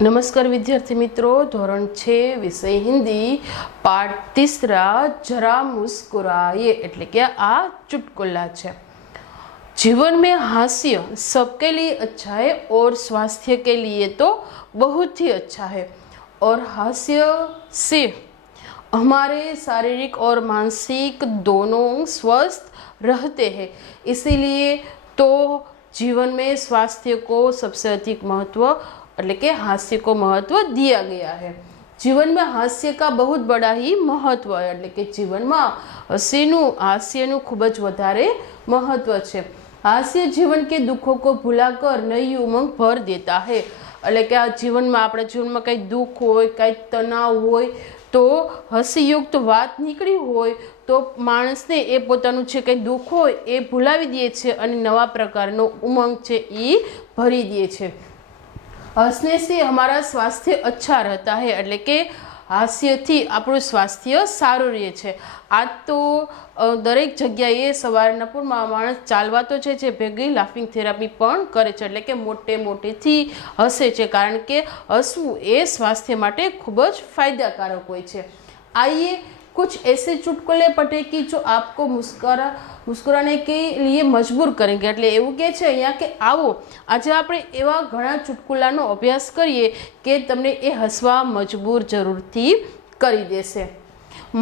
नमस्कार विद्यार्थी मित्रों, धोरण 6 विषय हिंदी पाठ तीसरा जरा मुस्कुराए એટલે કે આ चुटकुला છે। जीवन में हास्य सबके लिए अच्छा है और स्वास्थ्य के लिए तो बहुत ही अच्छा है और हास्य से हमारे शारीरिक और मानसिक दोनों स्वस्थ रहते हैं। इसीलिए तो जीवन में स्वास्थ्य को सबसे अधिक महत्व એટલે કે હાસ્ય को महत्व दिया गया है। जीवन में हास्य का बहुत बड़ा ही महत्व है એટલે કે જીવનમાં હાસ્યનું ખૂબ જ વધારે महत्व છે। हास्य जीवन के दुखों को भुलाकर नई उमंग भर देता है એટલે કે આ જીવનમાં આપણા જીવનમાં કંઈ દુઃખ હોય, કંઈ તણાવ હોય તો હસીયુક્ત વાત નીકળી હોય તો માણસને એ પોતાનું છે કંઈ દુઃખ હોય એ ભૂલાવી દે છે અને નવા પ્રકારનો ઉમંગ છે એ ભરી દે છે। हंसने से हमारा स्वास्थ्य अच्छा रहता है એટલે કે હાસ્યથી આપણું સ્વાસ્થ્ય સારું રહે છે। આ તો દરેક જગ્યાએ સવારના પૂરમાં માણસ ચાલવા તો છે ભેગી લાફિંગ થેરાપી પણ કરે છે એટલે કે મોટેથી હસે છે કારણ કે હસવું એ સ્વાસ્થ્ય માટે ખૂબ જ ફાયદાકારક હોય છે। आइए कुछ ऐसे चुटकुले पढ़े कि जो आपको मुस्कुराने के लिए मजबूर करेंगे એટલે એવું કહે છે અહીંયા કે આવો આજે આપણે એવા ઘણા ચુટકુલાનો અભ્યાસ કરીએ કે તમને એ હસવા મજબૂર જરૂરથી કરી દેશે।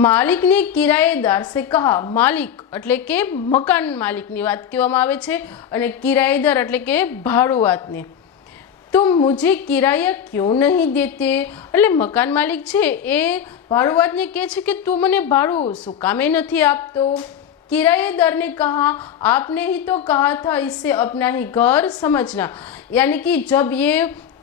માલિક ને કિરાયેદાર સે કહા, માલિક એટલે કે મકાન માલિકની વાત કહેવામાં આવે છે અને કિરાયેદાર એટલે કે ભાડુઆતને। तुम मुझे किराया क्यों नहीं देते એટલે મકાન માલિક છે એ ભાડુઆતને કહે છે કે તું મને ભાડું શું કામે નથી આપતો। किराएदार ने कहा, आपने ही तो कहा था इसे अपना ही घर समझना, यानी कि जब ये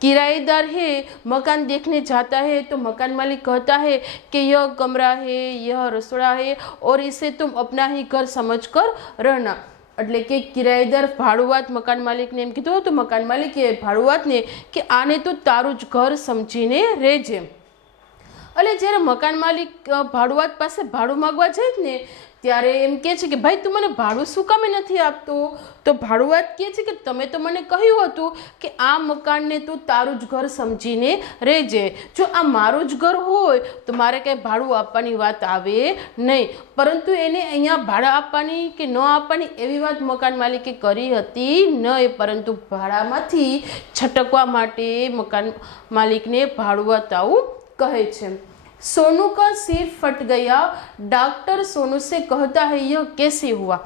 किराएदार है मकान देखने जाता है तो मकान मालिक कहता है कि यह कमरा है, यह रसोड़ा है और इसे तुम अपना ही घर समझकर रहना। એટલે કે કિરાયેદાર ભાડુઆત મકાન માલિકને એમ કીધું તો મકાન માલિકે ભાડુઆતને કે આને તો તારું જ ઘર સમજીને રહેજે। એટલે જ્યારે મકાન માલિક ભાડુઆત પાસે ભાડું માગવા જાય ને ત્યારે એમ કહે છે કે ભાઈ તું મને ભાડું શું કામે નથી આપતો? તો ભાડુઆત કહે છે કે તમે તો મને કહ્યું હતું કે આ મકાનને તું તારું જ ઘર સમજીને રહેજે। જો આ મારું જ ઘર હોય તો મારે કંઈ ભાડું આપવાની વાત આવે નહીં, પરંતુ એને અહીંયા ભાડા આપવાની કે ન આપવાની એવી વાત મકાન માલિકે કરી હતી નહીં, પરંતુ ભાડામાંથી છટકવા માટે મકાન માલિકને ભાડુઆત આવું કહે છે। सोनू का सिर फट गया, डॉक्टर सोनू से कहता है यह कैसे हुआ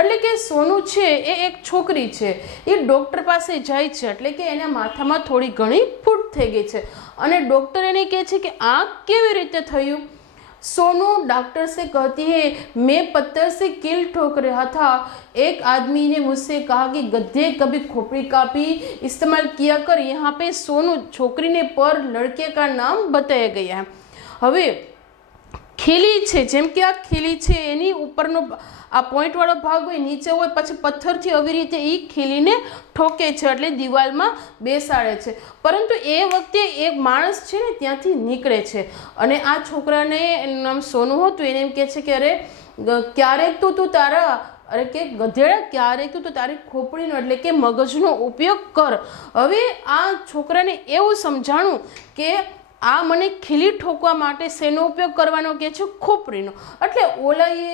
એટલે કે સોનુ છે એ એક છોકરી છે, એ ડૉક્ટર પાસે જાય છે એટલે કે એના માથામાં થોડી ઘણી ફૂટ થઈ ગઈ છે અને ડૉક્ટર એને કહે છે કે આ કેવી રીતે થયું। सोनू डॉक्टर से कहती है मैं पत्थर से कील ठोक रहा था, एक आदमी ने मुझसे कहा कि गधे कभी खोपड़ी का भी इस्तेमाल किया कर। यहाँ पे सोनू छोकरी ने पर लड़के का नाम बताया गया है। હવે ખીલી છે જેમ કે આ ખીલી છે એની ઉપરનો આ પોઈન્ટવાળો ભાગ હોય નીચે હોય પછી પથ્થરથી આવી રીતે એ ખીલીને ઠોકે છે એટલે દિવાલમાં બેસાડે છે, પરંતુ એ વખતે એક માણસ છે ને ત્યાંથી નીકળે છે અને આ છોકરાને એનું નામ સોનુ હતું એને એમ કહે છે કે અરે ક્યારેક તો તું તારા અરે કે ગધેડા ક્યારેક તો તારી ખોપડીનો એટલે કે મગજનો ઉપયોગ કર। હવે આ છોકરાને એવું સમજાણું કે આ મને ખીલી ઠોકવા માટે શેનો ઉપયોગ કરવાનો કે છે ખોપરીનો, એટલે ઓલાએ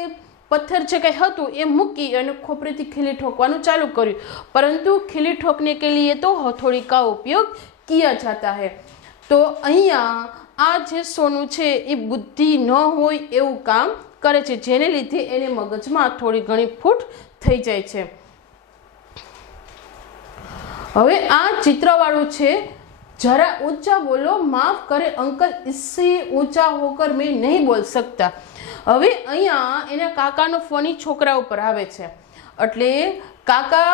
પથ્થર છે કંઈ હતું એ મૂકી અને ખોપરીથી ખીલી ઠોકવાનું ચાલુ કર્યું, પરંતુ ખીલી ठोकने के लिए तो हथौड़ी का उपयोग किया जाता है। તો અહીંયા આ જે સોનું છે એ બુદ્ધિ ન હોય એવું કામ કરે છે જેને લીધે એને મગજમાં થોડી ઘણી ફૂટ થઈ જાય છે। હવે આ ચિત્રવાળું છે, जरा ऊंचा बोलो, माफ करे अंकल इससे ऊंचा होकर मैं नहीं बोल सकता। હવે અહીંયા એના કાકાનો ફોન છોકરા ઉપર આવે છે એટલે કાકા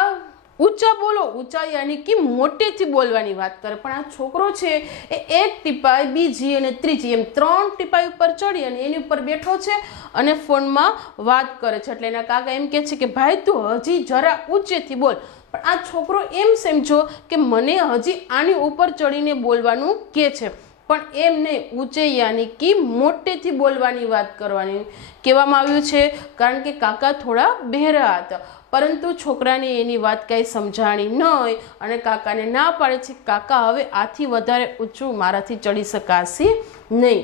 ઊંચા બોલો, ઊંચા યાની કે મોટેથી બોલવાની વાત કરે, પણ આ છોકરો છે એ એક ટીપાઈ બીજી અને ત્રીજી એમ 3 ટીપાઈ ઉપર ચડી અને એની ઉપર બેઠો છે અને ફોનમાં વાત કરે છે। એટલે એના કાકા એમ કહે છે કે ભાઈ તું હજી જરા ઊંચેથી બોલ, પણ આ છોકરો એમ સમજો કે મને હજી આની ઉપર ચડીને બોલવાનું કહે છે, પણ એમ નહીં, ઊંચે યાની કે મોટેથી બોલવાની વાત કરવાની કહેવામાં આવ્યું છે, કારણ કે કાકા થોડા બહેરા હતા. પરંતુ છોકરાને એની વાત કાંઈ સમજાણી નહીં અને કાકાને ના પાડે છે, કાકા હવે આથી વધારે ઊંચું મારાથી ચડી શકાશે નહીં.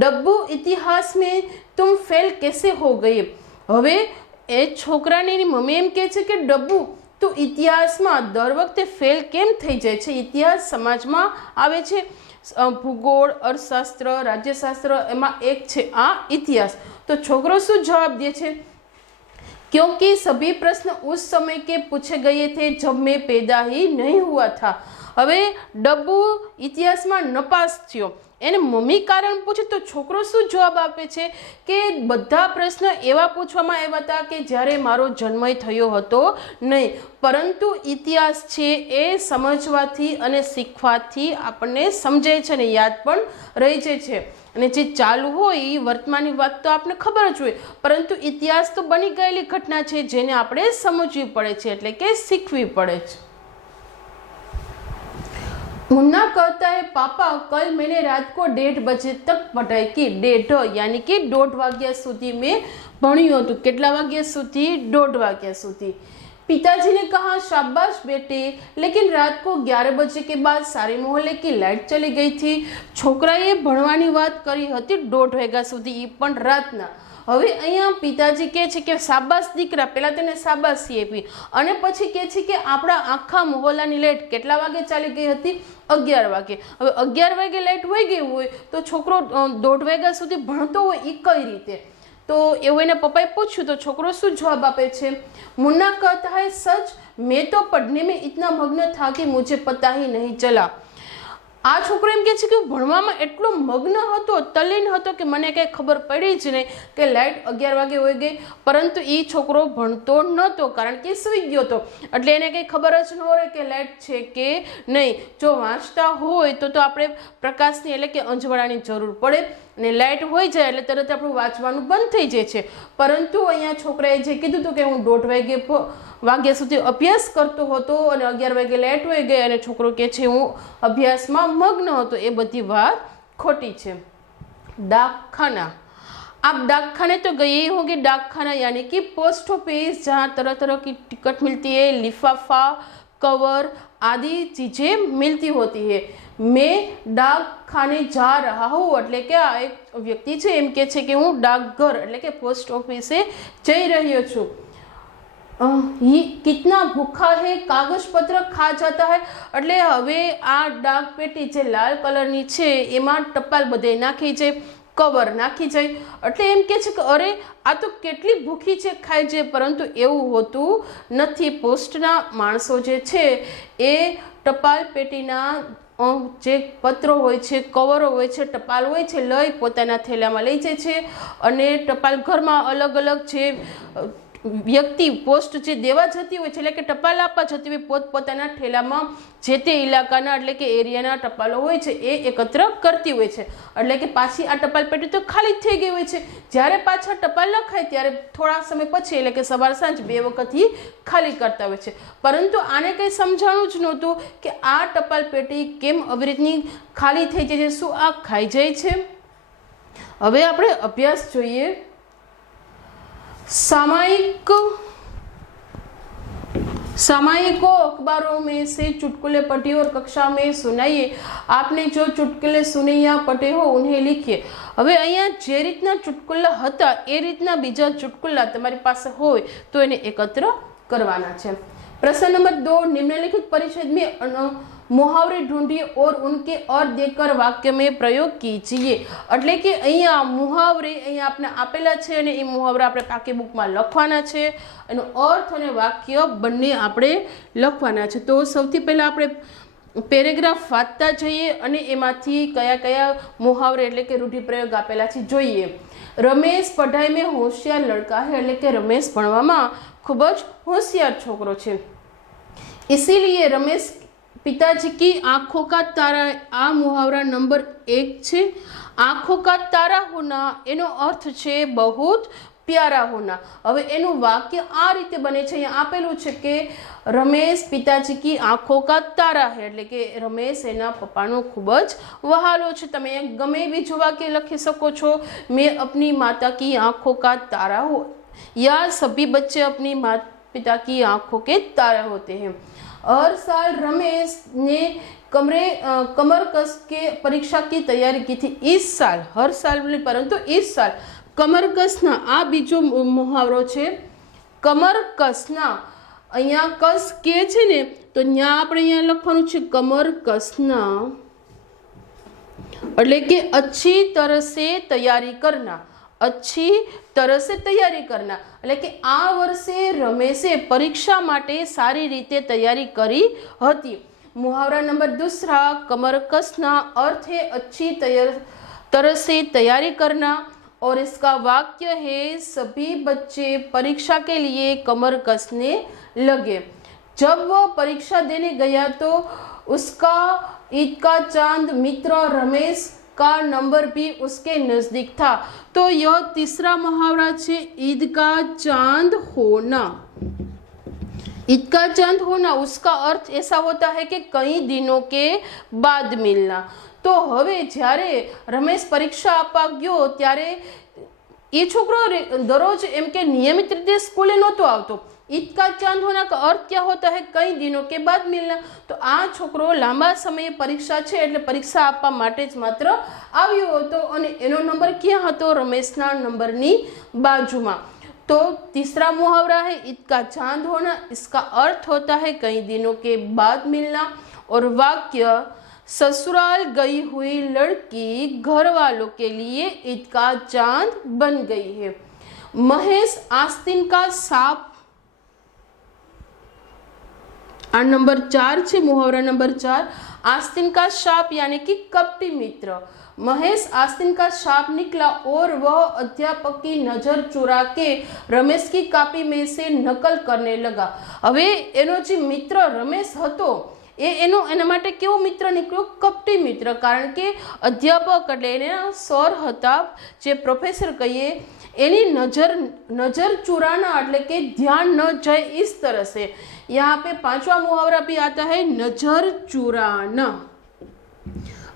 ડબ્બુ ઇતિહાસ મેં તુમ ફેલ કેસે હો ગયે. હવે એ છોકરાને એની મમ્મી એમ કહે છે કે ડબ્બુ તું ઇતિહાસમાં દર વખતે ફેલ કેમ થઈ જાય છે? ઇતિહાસ સમાજમાં આવે છે, ભૂગોળ, અર્થશાસ્ત્ર, રાજ્યશાસ્ત્ર, એમાં એક છે આ ઇતિહાસ. તો છોકરો શું જવાબ દે છે? क्योंकि सभी प्रश्न उस समय के पूछे गए थे जब मैं पैदा ही नहीं हुआ था. હવે ડબ્બુ ઇતિહાસમાં નપાસ થયો, એને મમ્મી કારણ પૂછે તો છોકરો શું જવાબ આપે છે કે બધા પ્રશ્ન એવા પૂછવામાં આવ્યા હતા કે જ્યારે મારો જન્મ થયો હતો નહીં, પરંતુ ઇતિહાસ છે એ સમજવાથી અને શીખવાથી આપણને સમજાય છે અને યાદ પણ રહી જાય છે. અને જે ચાલુ હોય એ વર્તમાનની વાત તો આપણને ખબર જ હોય, પરંતુ ઇતિહાસ તો બની ગયેલી ઘટના છે જેને આપણે સમજવી પડે છે, એટલે કે શીખવી પડે છે. मुन्ना कहता है पापा कल मैंने रात को 1:30 बजे तक पढ़ाई की. 1:30 यानी कि 1:30 वाग्या સુધી મેં ભણ્યું હતું. કેટલા વાગ્યા સુધી? 1:30 વાગ્યા સુધી. पिताजी ने कहा शाबाश बेटे, लेकिन रात को 11 बजे के बाद सारे मोहल्ले की लाइट चली गई थी. છોકરાએ ભણવાની વાત કરી હતી 1:30 વાગ્યા સુધી, એ પણ રાતના. હવે અહીંયા પિતાજી કહે છે કે શાબાશ દીકરા, પહેલાં તેને શાબાશી આપી અને પછી કહે છે કે આપણા આખા મોહલ્લાની લાઇટ કેટલા વાગે ચાલી ગઈ હતી? 11 વાગે. હવે 11 વાગે લાઇટ વહી ગઈ હોય તો છોકરો 1:30 વાગ્યા સુધી ભણતો હોય એ કઈ રીતે? તો એવું એને પપ્પાએ પૂછ્યું તો છોકરો શું જવાબ આપે છે? मुन्ना कहता है सच मैं तो पढ़ने में इतना मग्न था कि मुझे पता ही नहीं चला. આ છોકરો એમ કહે છે કે ભણવામાં એટલો મગ્ન હતો, તલ્લીન હતો કે મને કંઈ ખબર પડી જ નહીં કે લાઇટ 11 વાગે હોઈ ગઈ. પરંતુ એ છોકરો ભણતો નહોતો કારણ કે સૂઈ ગયો હતો, એટલે એને કંઈ ખબર જ ન હોય કે લાઇટ છે કે નહીં. જો વાંચતા હોય તો આપણે પ્રકાશની એટલે કે અંજવાળાની જરૂર પડે અને લાઇટ હોઈ જાય એટલે તરત આપણું વાંચવાનું બંધ થઈ જાય છે. પરંતુ અહીંયા છોકરાએ જે કીધું હતું કે હું 1:30 વાગ્યા સુધી અભ્યાસ કરતો હતો અને 11 વાગે લાઇટ હોઈ ગઈ અને છોકરો કહે છે હું અભ્યાસમાં મગ્ન હતો, એ બધી વાત ખોટી છે. डाकखाना. आप डाकखाने तो गए ही होंगे. डाकखाना यानी कि पोस्ट ऑफिस, जहाँ तरह तरह की टिकट मिलती है, लिफाफा, कवर आदि चीज़ें मिलती होती है. मैं डाक खाने जा रहा हूँ એટલે કે આ એક વ્યક્તિ છે એમ કે છે કે હું ડાકઘર એટલે કે પોસ્ટ ઓફિસે જઈ રહ્યો છું. ये कितना भूखा है कागज पत्र खा जाता है. એટલે હવે આ ડાક પેટી જે લાલ કલરની છે એમાં ટપાલ બધે નાખી જાય, કવર નાખી જાય. એટલે એમ કે છે કે અરે આ તો કેટલી ભૂખી છે, ખાઈ જાય. પરંતુ એવું હોતું નથી. પોસ્ટના માણસો જે છે એ ટપાલ પેટીના જે પત્રો હોય છે, કવરો હોય છે, ટપાલ હોય છે, લઈ પોતાના થેલામાં લઈ જાય છે અને ટપાલ ઘરમાં અલગ અલગ જે વ્યક્તિ પોસ્ટ જે દેવા જતી હોય છે એટલે કે ટપાલ આપવા જતી હોય પોતપોતાના ઠેલામાં જે તે ઇલાકાના એટલે કે એરિયાના ટપાલો હોય છે એ એકત્ર કરતી હોય છે. એટલે કે પાછી આ ટપાલ પેટી તો ખાલી જ થઈ ગઈ હોય છે. જ્યારે પાછા ટપાલ લખાય ત્યારે થોડા સમય પછી એટલે કે સવાર સાંજ 2 વખતથી ખાલી કરતા હોય છે. પરંતુ આને કંઈ સમજાણું જ નહોતું કે આ ટપાલ પેટી કેમ આવી રીતની ખાલી થઈ જાય છે, શું આ ખાઈ જાય છે? હવે આપણે અભ્યાસ જોઈએ. सामायिकों अखबारों में से चुटकुले पढ़िए और कक्षा में सुनाइए. आपने जो चुटकुले सुने या पढ़े हो उन्हें लिखिए. હવે અહીંયા જે રીતના ચુટકુલા હતા એ રીતના બીજા ચુટકુલા તમારી પાસે હોય તો એને એકત્ર કરવાના છે. प्रश्न नंबर 2, निम्नलिखित परिच्छेद में मुहावरे ढूंढिए और उनके अर्थ देकर वाक्य में प्रयोग कीजिए. એટલે કે અહીંયા મુહાવરે અહીંયા આપણે આપેલા છે અને એ મુહાવરા આપણે પાકી બુકમાં લખવાના છે. એનો અર્થ અને વાક્ય બંને આપણે લખવાના છે. તો સૌથી પહેલા આપણે પેરેગ્રાફ વાંચતા જઈએ અને એમાંથી કયા કયા મુહાવરે એટલે કે રૂઢિપ્રયોગ આપેલા છે જોઈએ. રમેશ પઢાઈ મેં હોશિયાર લડકા હે. એટલે કે રમેશ ભણવામાં ખૂબ જ હોશિયાર છોકરો છે. इसीलिए रमेश पिताजी की आंखों का तारा. आ मुहावरा नंबर 1 છે. आंखों का तारा होना એનો અર્थ છે बहुत प्यारा होना। હવે એનું વાક્ય આ રીતે બને છે, અહીંયા આપેલું છે કે રમેશ પિતાજી કી આંખો કા તારા હે, એટલે કે રમેશ એના પપ્પાનો ખૂબ જ વહાલો છે। તમે ગમે બીજું વાક્ય લખી શકો છો, મેં अपनी माता की आंखों का तारा हो, या सभी बच्चे अपनी माता पिता की आंखों के तारा होते हैं। हर साल रमेश ने कमर कस के परीक्षा की तैयारी की थी। इस साल, हर साल नहीं परंतु इस साल कमर कसना आ बीजो मुहावरो छे। कमर कसना अहींया कस के छे ने तो न्या आपणे अहींया लखवानुं छे कमर कसना, એટલે કે अच्छी तरह से तैयारी करना, अच्छी तरह से तैयारी करना, એટલે કે આ વર્ષે રમેશે પરીક્ષા માટે સારી રીતે તૈયારી કરી હતી। मुहावरा नंबर दूसरा, कमर कसना अर्थ है अच्छी तरह से तैयारी करना, और इसका वाक्य है सभी बच्चे परीक्षा के लिए कमर कसने लगे। जब वह परीक्षा देने गया तो उसका ईद का चांद मित्र रमेश का नंबर भी उसके नजदीक था। तो यह तीसरा मुहावरा है, ईद का चांद होना। ईद का चांद होना उसका अर्थ ऐसा होता है कि कई दिनों के बाद मिलना। तो हवे જ્યારે રમેશ પરીક્ષા આપવા ગયો ત્યારે એ છોકરો દરરોજ એમ કે નિયમિત રીતે સ્કૂલે નહોતો આવતો। ईद का चांद होना का अर्थ क्या होता है, कई दिनों के बाद मिलना। तो आ छोकरो लांबा समय परीक्षा छे એટલે પરીક્ષા આપવા માટે જ માત્ર આવ્યો હતો અને એનો નંબર ક્યાં હતો, રમેશના નંબરની બાજુમાં। तो तीसरा मुहावरा है ईद का चांद होना, इसका अर्थ होता है कई दिनों के बाद मिलना। और वाक्य ससुराल गई हुई लड़की घर वालों के लिए ईद का चांद बन गई है। महेश आस्तीन का सांप, आ नंबर 4 है मुहावरा नंबर 4, आस्तीन का सांप यानी कि कपटी मित्र। महेश आस्तीन का सांप निकला और वह अध्यापक की नजर चुरा के रमेश की कापी में से नकल करने लगा। હવે એનો જે મિત્ર રમેશ હતો એનો એના માટે કેવો મિત્ર નીકળ્યો, કપટી મિત્ર। કારણ કે અધ્યાપક એટલે એના સર હતા, જે પ્રોફેસર કહીએ, એની नजर चुराना એટલે કે ध्यान न जाए इस तरह से। यहाँ पे पांचवा मुहावरा भी आता है नजर चुराना,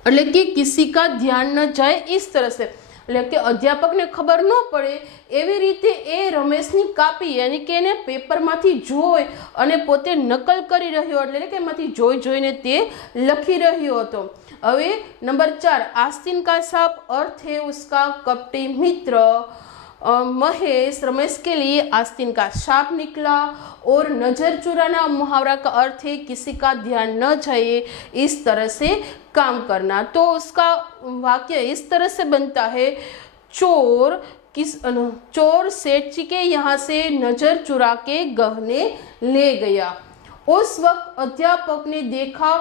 એટલે કે किसी का ध्यान न जाए इस तरह से, એટલે કે અધ્યાપકને ખબર ન પડે એવી રીતે એ રમેશની કાપી यानी કે એને પેપરમાંથી જોઈ અને પોતે નકલ કરી રહ્યો, એટલે કે એમાંથી જોઈને તે લખી રહ્યો હતો। હવે નંબર 4, आस्तीन का सांप अर्थ है उसका कपटी मित्र। महेश रमेश के लिए आस्तीन का सांप निकला, और नजर चुराना मुहावरा का अर्थ है किसी का ध्यान न जाए इस तरह से काम करना। तो उसका वाक्य इस तरह से बनता है, चोर सेठ जी के यहाँ से नजर चुरा के गहने ले गया। उस वक्त अध्यापक ने देखा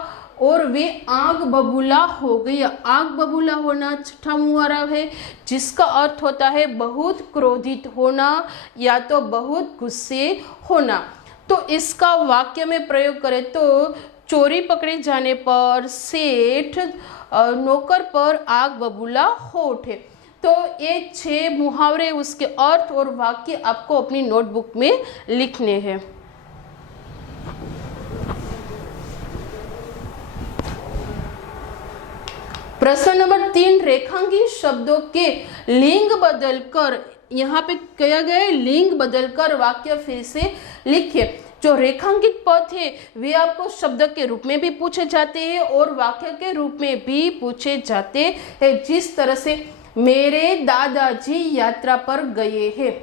और वे आग बबूला हो गया। आग बबूला होना छठा मुहावरा है, जिसका अर्थ होता है बहुत क्रोधित होना या तो बहुत गुस्से होना। तो इसका वाक्य में प्रयोग करें तो चोरी पकड़े जाने पर सेठ नौकर पर आग बबूला हो उठे। तो ये 6 मुहावरे, उसके अर्थ और वाक्य आपको अपनी नोटबुक में लिखने हैं। प्रश्न नंबर 3, रेखांकित शब्दों के लिंग बदलकर, यहाँ पे कहा गया है लिंग बदलकर वाक्य फिर से लिखिए। जो रेखांकित पद है वे आपको शब्द के रूप में भी पूछे जाते हैं और वाक्य के रूप में भी पूछे जाते हैं। जिस तरह से मेरे दादाजी यात्रा पर गए हैं।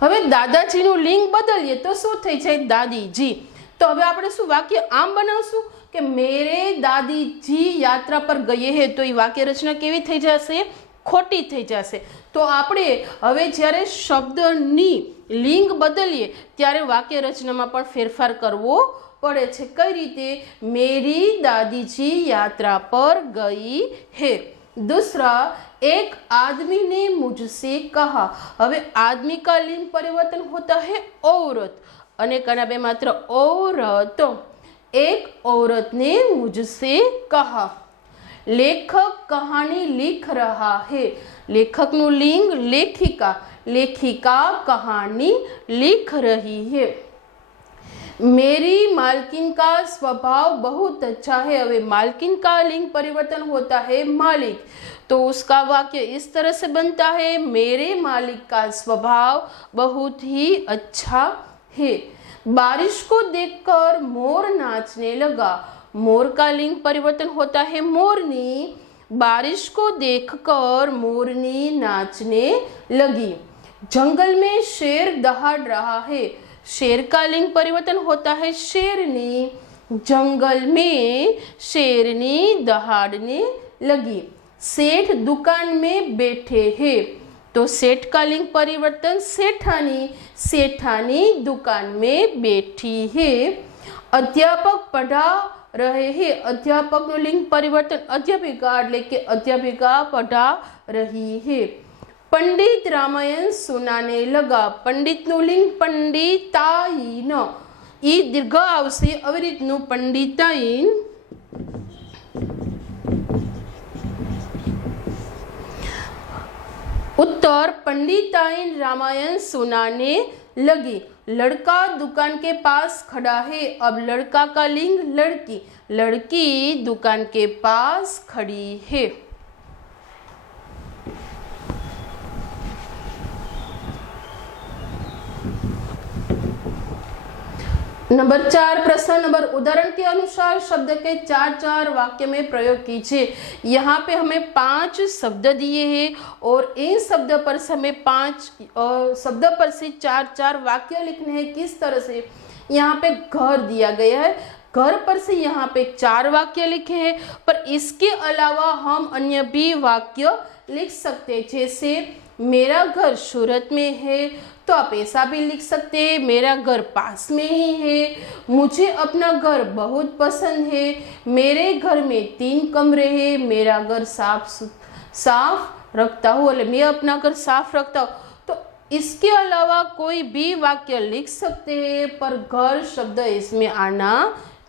હવે દાદાજીનું લિંગ બદલીએ તો શું થઈ જાય, દાદીજી। તો હવે આપણે શું વાક્ય આમ બનાવશું કે મેરે દાદીજી યાત્રા પર ગયે હે, તો એ વાક્ય રચના કેવી થઈ જશે, ખોટી થઈ જશે। તો આપણે હવે જ્યારે શબ્દની લિંગ બદલીએ ત્યારે વાક્ય રચનામાં પણ ફેરફાર કરવો પડે છે। કઈ રીતે, મેરી દાદીજી યાત્રા પર ગઈ હે। दूसरा, एक आदमी ने मुझसे कहा। हवे आदमी का लिंग परिवर्तन होता है औरत, अनेक बे मात्र औरत। एक औरत ने मुझसे कहा। लेखक कहानी लिख रहा है। लेखक નું લિંગ લેખિકા, લેખિકા कहानी लिख रही है। मेरी मालकिन का स्वभाव बहुत अच्छा है। अब मालकिन का लिंग परिवर्तन होता है मालिक, तो उसका वाक्य इस तरह से बनता है, मेरे मालिक का स्वभाव बहुत ही अच्छा है। बारिश को देखकर मोर नाचने लगा। मोर का लिंग परिवर्तन होता है मोरनी। बारिश को देखकर मोरनी नाचने लगी। जंगल में शेर दहाड़ रहा है। शेर का लिंग परिवर्तन होता है शेरनी। जंगल में शेरनी दहाड़ने लगी। सेठ दुकान में बैठे हैं, तो सेठ का लिंग परिवर्तन सेठानी। सेठानी दुकान में बैठी है। अध्यापक पढ़ा रहे हैं। अध्यापक નું લિંગ પરિવર્તન અધ્યાપિકા એટલે કે અધ્યાપિકા પઢા રહી है। पंडित रामायण सुनाने लगा। पंडित નું લિંગ पंडिताइन, ई दीर्घ आवશે આવી રીતનું पंडिताइन। उत्तर पंडिताइन रामायण सुनाने लगी। लड़का दुकान के पास खड़ा है। अब लड़का का लिंग लड़की। लड़की दुकान के पास खड़ी है। नंबर 4 प्रश्न नंबर उदाहरण के अनुसार शब्द के 4-4 वाक्य में प्रयोग कीजिए। यहाँ पे हमें 5 शब्द दिए हैं और इन शब्द पर से हमें 5 शब्द पर से 4-4 वाक्य लिखने हैं। किस तरह से? यहाँ पे घर दिया गया है, घर पर से यहाँ पे 4 वाक्य लिखे हैं, पर इसके अलावा हम अन्य भी वाक्य लिख सकते हैं। जैसे मेरा घर सूरत में है, तो आप ऐसा भी लिख सकते हैं, मेरा घर पास में ही है। मुझे अपना घर बहुत पसंद है। मेरे घर में 3 कमरे हैं। मेरा घर साफ रखता हूँ, मैं अपना घर साफ रखता हूँ। तो इसके अलावा कोई भी वाक्य लिख सकते हैं, पर घर शब्द इसमें आना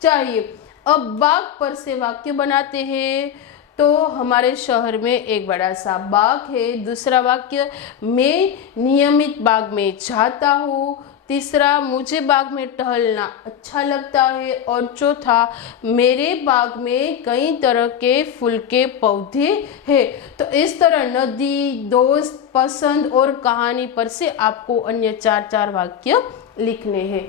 चाहिए। अब बाग पर से वाक्य बनाते हैं। तो हमारे शहर में एक बड़ा सा बाग है। दूसरा वाक्य, मैं नियमित बाग में जाता हूँ। तीसरा, मुझे बाग में टहलना अच्छा लगता है। और चौथा, मेरे बाग में कई तरह के फूल के पौधे हैं। तो इस तरह नदी, दोस्त, पसंद और कहानी पर से आपको अन्य 4-4 वाक्य लिखने हैं।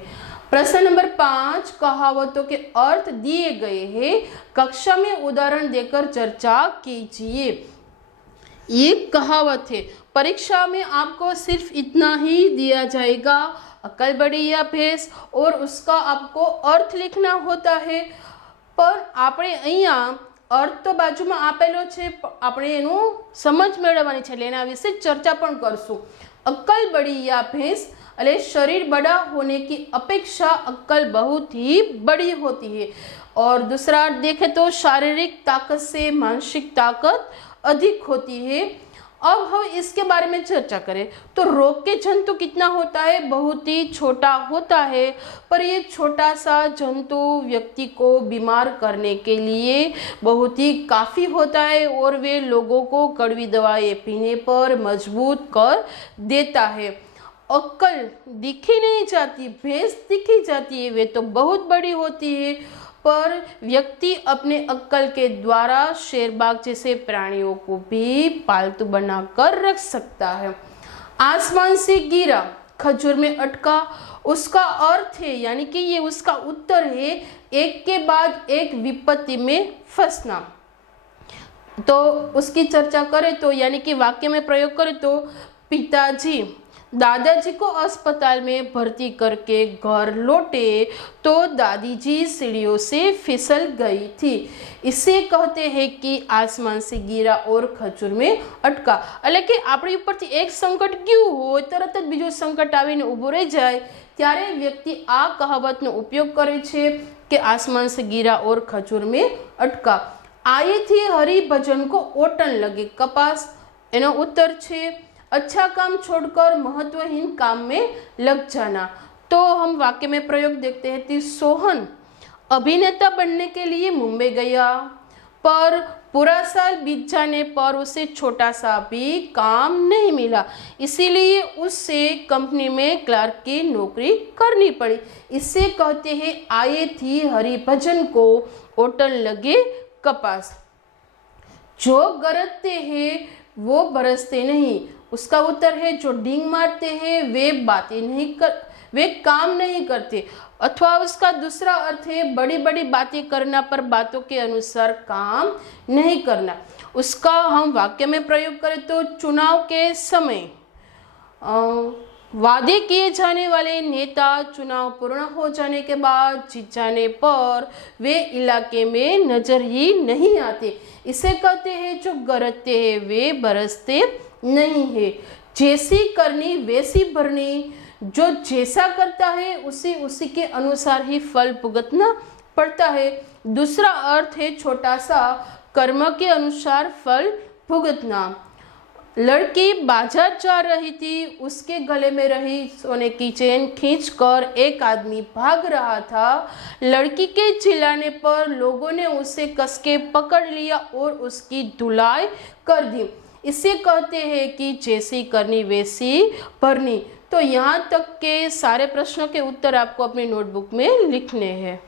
प्रश्न नंबर 5, कहावतों के अर्थ दिए गए हैं, कक्षा में उदाहरण देकर चर्चा कीजिए। ये कहावत है, परीक्षा में आपको सिर्फ इतना ही दिया जाएगा, अकल बड़ी या भैंस, और उसका आपको अर्थ लिखना होता है। पर આપણે અહીંયા अर्थ तो बाजू में आपेलो छे, આપણે એનું સમજ મેળવવાની છે એટલે એના વિશે ચર્ચા પણ કરશું। अक्कल बड़ी या भैंस, अरे शरीर बड़ा होने की अपेक्षा अक्कल बहुत ही बड़ी होती है। और दूसरा देखें तो शारीरिक ताकत से मानसिक ताकत अधिक होती है। अब हम इसके बारे में चर्चा करें तो रोग के जंतु कितना होता है? बहुत ही छोटा होता है, पर ये छोटा सा जंतु व्यक्ति को बीमार करने के लिए बहुत ही काफ़ी होता है और वे लोगों को कड़वी दवाएं पीने पर मजबूत कर देता है। अक्कल दिखी नहीं जाती, भैंस दिखी जाती है, वे तो बहुत बड़ी होती है, पर व्यक्ति अपने अक्कल के द्वारा शेरबाग जैसे प्राणियों को भी पालतू बनाकर रख सकता है। आसमान से गिरा, खजूर में अटका, उसका अर्थ है यानी कि ये उसका उत्तर है, एक के बाद एक विपत्ति में फंसना। तो उसकी चर्चा करें तो यानी कि वाक्य में प्रयोग करें तो, पिताजी दादाजी को अस्पताल में भर्ती करके घर लौटे तो दादी जी सीढ़ियों से फिसल गई थी। इसे कहते हैं कि आसमान से गिरा और खजूर में अटका। એટલે કે આપણી ઉપરથી એક સંકટ ગયું હોય, તરત જ બીજું સંકટ આવીને ઊભું રહી જાય, ત્યારે વ્યક્તિ આ કહાવતનો ઉપયોગ કરે છે કે આસમાન से गिरा और खजूर में अटका। आए थी हरि भजन को ओटन लगे कपास, एनो उत्तर छे अच्छा काम छोड़कर महत्वहीन काम में लग जाना। तो हम वाक्य में प्रयोग देखते हैं कि सोहन अभिनेता बनने के लिए मुंबई गया, पर पूरा साल बीत जाने पर उसे छोटा सा भी काम नहीं मिला, इसीलिए उसे कंपनी में क्लर्क की नौकरी करनी पड़ी। इसे कहते हैं आए थी हरि भजन को ओटन लगे कपास। जो गरजते हैं वो बरसते नहीं। उसका उत्तर है जो डींग मारते हैं वे काम नहीं करते। अथवा उसका दूसरा अर्थ है बड़ी बड़ी बातें करना पर बातों के अनुसार काम नहीं करना। उसका हम वाक्य में प्रयोग करें तो चुनाव के समय वादे किए जाने वाले नेता चुनाव पूर्ण हो जाने के बाद जीत जाने पर वे इलाके में नजर ही नहीं आते। इसे कहते हैं जो गरजते हैं वे बरसते नहीं है। जैसी करनी वैसी भरनी। जो जैसा करता है उसी के अनुसार ही फल भुगतना पड़ता है। दूसरा अर्थ है छोटा सा कर्म के अनुसार फल भुगतना। लड़की बाजार जा रही थी, उसके गले में रही सोने की चेन खींचकर एक आदमी भाग रहा था। लड़की के चिल्लाने पर लोगों ने उसे कसके पकड़ लिया और उसकी धुलाई कर दी। इसे कहते हैं कि जैसी करनी वैसी भरनी। तो यहाँ तक के सारे प्रश्नों के उत्तर आपको अपनी नोटबुक में लिखने हैं।